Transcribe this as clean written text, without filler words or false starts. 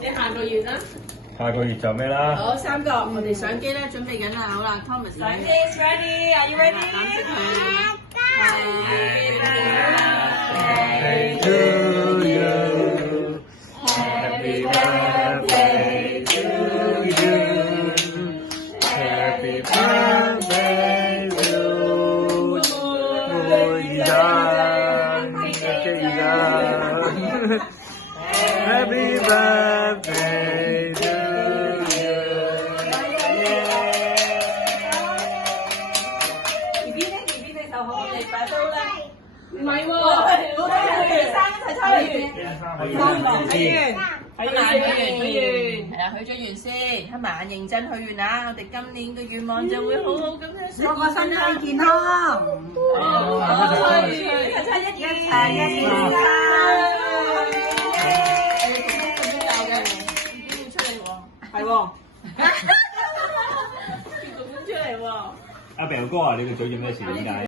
你下個月啦。下個月就咩啦？好，3個，我哋相機咧準備緊啦，好啦 ，Thomas。相機 ready，Are you ready？攬住佢。Happy to you. Happy birthday to you. Happy birthday to Ilan. Happy birthday to you. BB 咧，BB 隻手好，我哋擺刀咧。唔係喎，我哋生一齊猜完。許願，係啊，許咗願先，黑埋眼認真許願啊！我哋今年嘅願望就會好好咁樣實現啦。個身體健康。一齊一齊係喎，結個本出嚟喎。阿炳哥啊，你個嘴做咩事？點解？